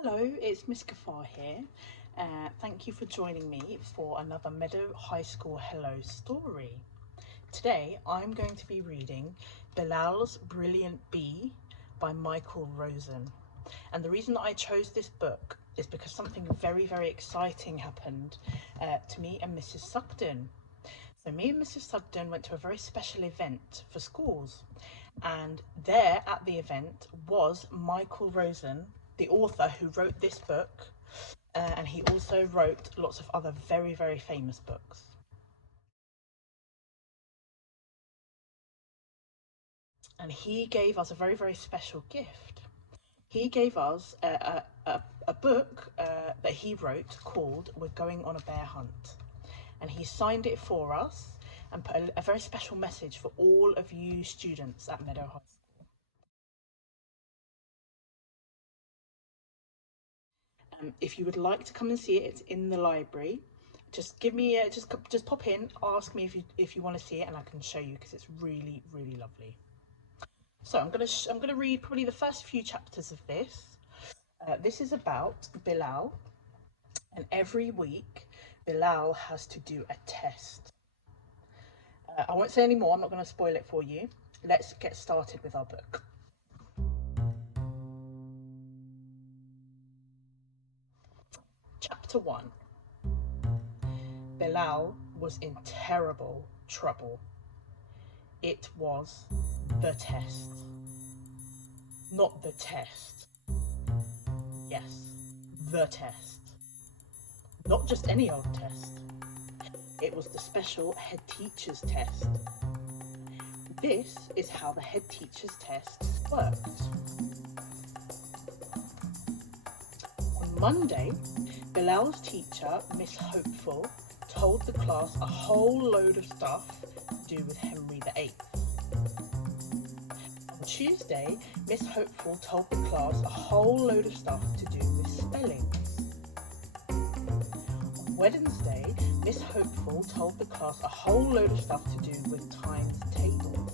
Hello, it's Miss Gafar here. Thank you for joining me for another Meadow High School Hello story. Today I'm going to be reading Bilal's Brilliant Bee by Michael Rosen. And the reason that I chose this book is because something very, very exciting happened to me and Mrs. Sugden. So me and Mrs. Sugden went to a very special event for schools, and there at the event was Michael Rosen, the author who wrote this book, and he also wrote lots of other very, very famous books. And he gave us a very, very special gift. He gave us a book that he wrote called We're Going on a Bear Hunt. And he signed it for us and put a very special message for all of you students at Meadow High School. If you would like to come and see it, it's in the library. Just give me a, just pop in, ask me if you want to see it, and I can show you because it's really, really lovely. So I'm gonna read probably the first few chapters of this. This is about Bilal, and every week Bilal has to do a test. I won't say any more. I'm not going to spoil it for you. Let's get started with our book. Chapter 1. Bilal was in terrible trouble. It was the test. Not the test. Yes, the test. Not just any old test. It was the special head teacher's test. This is how the head teacher's test worked. On Monday, Bilal's teacher, Miss Hopeful, told the class a whole load of stuff to do with Henry VIII. On Tuesday, Miss Hopeful told the class a whole load of stuff to do with spellings. On Wednesday, Miss Hopeful told the class a whole load of stuff to do with times tables.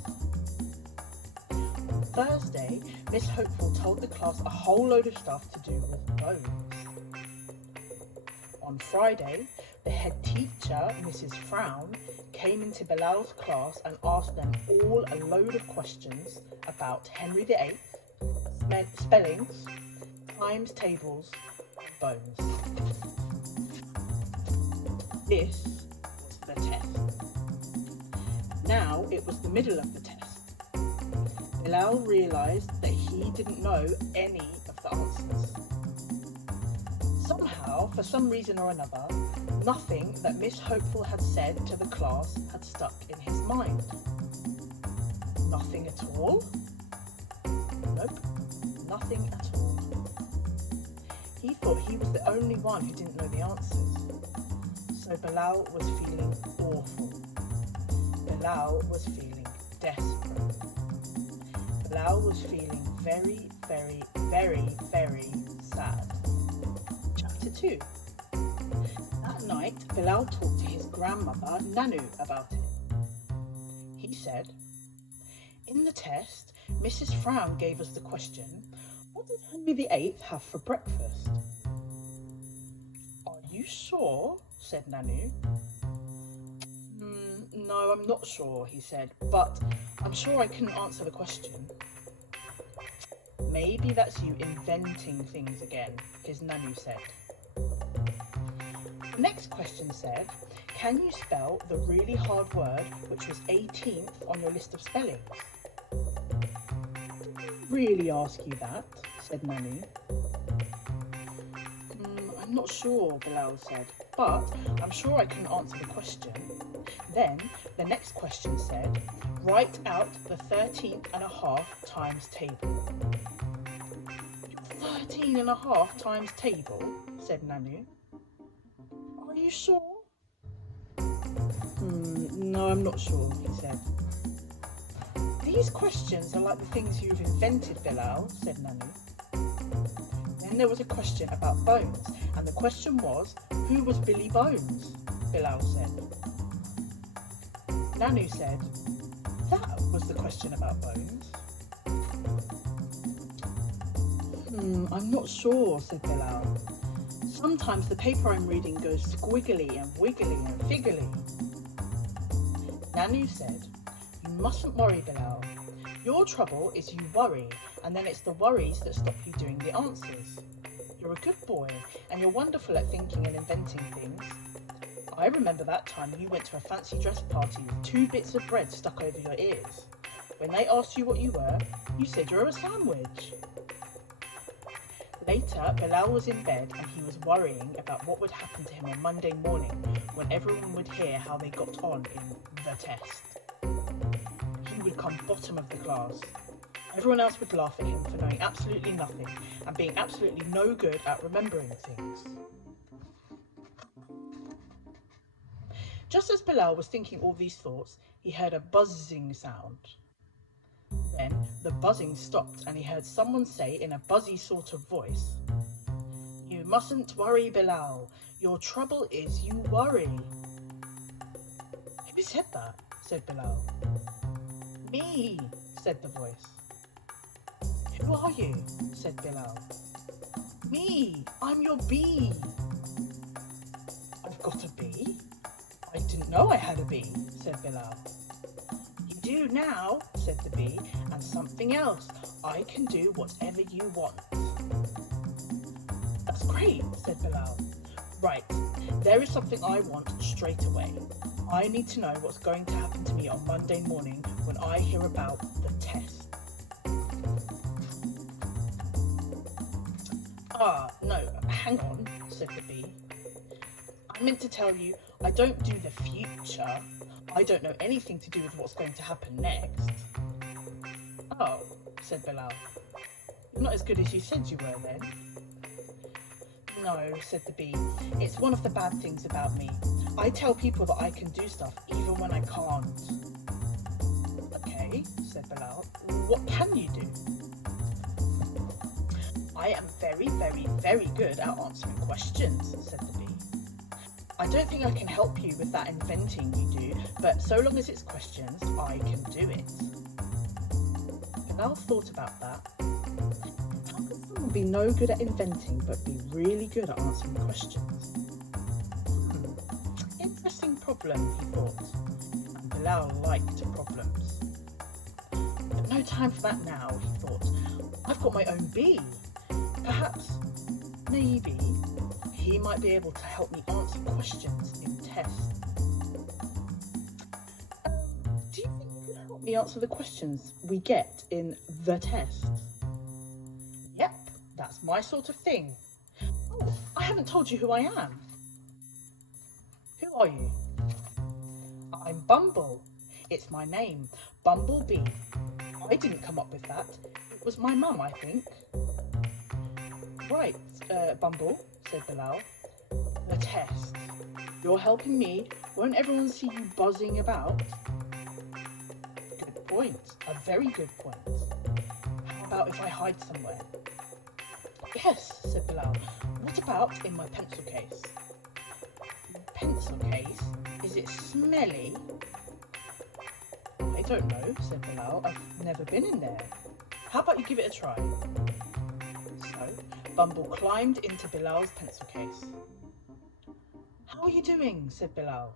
On Thursday, Miss Hopeful told the class a whole load of stuff to do with bones. On Friday, the head teacher, Mrs. Frown, came into Bilal's class and asked them all a load of questions about Henry VIII, spellings, times tables, bones. This was the test. Now it was the middle of the test. Bilal realised that he didn't know any of the answers. Somehow, for some reason or another, nothing that Miss Hopeful had said to the class had stuck in his mind. Nothing at all? Nope, nothing at all. He thought he was the only one who didn't know the answers. So Bilal was feeling awful. Bilal was feeling desperate. Bilal was feeling very, very, very, very sad. Chapter 2. That night, Bilal talked to his grandmother, Nanu, about it. He said, "In the test, Mrs. Frown gave us the question, what did Henry VIII have for breakfast?" "Are you sure?" said Nanu. No, I'm not sure," he said, "but I'm sure I can answer the question." "Maybe that's you inventing things again," his Nanu said. The next question said, "Can you spell the really hard word which was 18th on your list of spellings?" "Really ask you that?" said Nanu. I'm not sure," Bilal said, "but I'm sure I can answer the question." Then the next question said, "Write out the 13 and a half times table." 13 and a half times table, said Nanu. "Are you sure?" No, I'm not sure," he said. "These questions are like the things you've invented, Bilal," said Nanu. Then there was a question about bones, and the question was, who was Billy Bones? Bilal said. Nanu said, "That was the question about bones." I'm not sure, said Bilal. Sometimes the paper I'm reading goes squiggly and wiggly and figgly. Nanu said, you mustn't worry, Bilal. Your trouble is you worry, and then it's the worries that stop you doing the answers. You're a good boy, and you're wonderful at thinking and inventing things. I remember that time you went to a fancy dress party with 2 bits of bread stuck over your ears. When they asked you what you were, you said you were a sandwich. Later, Bilal was in bed and he was worrying about what would happen to him on Monday morning when everyone would hear how they got on in the test. He would come bottom of the class. Everyone else would laugh at him for knowing absolutely nothing and being absolutely no good at remembering things. Just as Bilal was thinking all these thoughts, he heard a buzzing sound. Then the buzzing stopped and he heard someone say in a buzzy sort of voice, you mustn't worry, Bilal. Your trouble is you worry. Who said that? Said Bilal. Me, said the voice. Who are you? Said Bilal. Me, I'm your bee. I've got a bee? I didn't know I had a bee, said Bilal. You do now, said the bee, and something else. I can do whatever you want. That's great, said Bilal. Right, there is something I want straight away. I need to know what's going to happen to me on Monday morning when I hear about the test. No, hang on, said the bee. I meant to tell you, I don't do the future. I don't know anything to do with what's going to happen next. Oh, said Bilal. You're not as good as you said you were then. No, said the bee. It's one of the bad things about me. I tell people that I can do stuff even when I can't. Okay, said Bilal. What can you do? I am very, very, very good at answering questions, said the bee. I don't think I can help you with that inventing you do, but so long as it's questions, I can do it. Bilal thought about that. How could someone be no good at inventing but be really good at answering questions? Interesting problem, he thought. And Bilal liked problems. But no time for that now, he thought. I've got my own bee. Perhaps, maybe, he might be able to help me answer questions in tests. Do you think you can help me answer the questions we get in the test? Yep, that's my sort of thing. Oh, I haven't told you who I am. Who are you? I'm Bumble. It's my name, Bumblebee. I didn't come up with that. It was my mum, I think. Right, Bumble, said Bilal. The test. You're helping me. Won't everyone see you buzzing about? Good point. A very good point. How about if I hide somewhere? Yes, said Bilal. What about in my pencil case? Pencil case? Is it smelly? I don't know, said Bilal. I've never been in there. How about you give it a try? So, Bumble climbed into Bilal's pencil case. How are you doing? Said Bilal.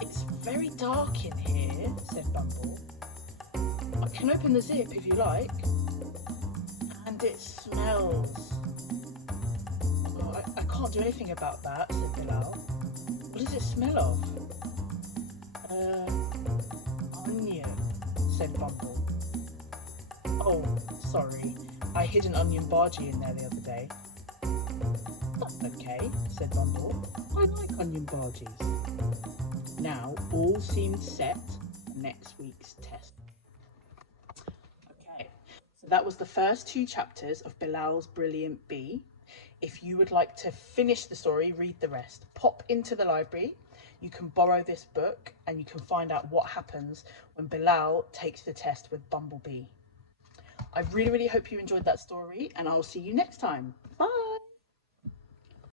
It's very dark in here, said Bumble. I can open the zip if you like. And it smells. Oh, I can't do anything about that, said Bilal. What does it smell of? Onion, said Bumble. Oh, sorry. I hid an onion bhaji in there the other day. That's okay, said Bumble. I like onion bhajis. Now all seemed set for next week's test. Okay, so that was the first 2 chapters of Bilal's Brilliant Bee. If you would like to finish the story, read the rest. Pop into the library. You can borrow this book and you can find out what happens when Bilal takes the test with Bumblebee. I really, really hope you enjoyed that story and I'll see you next time. Bye!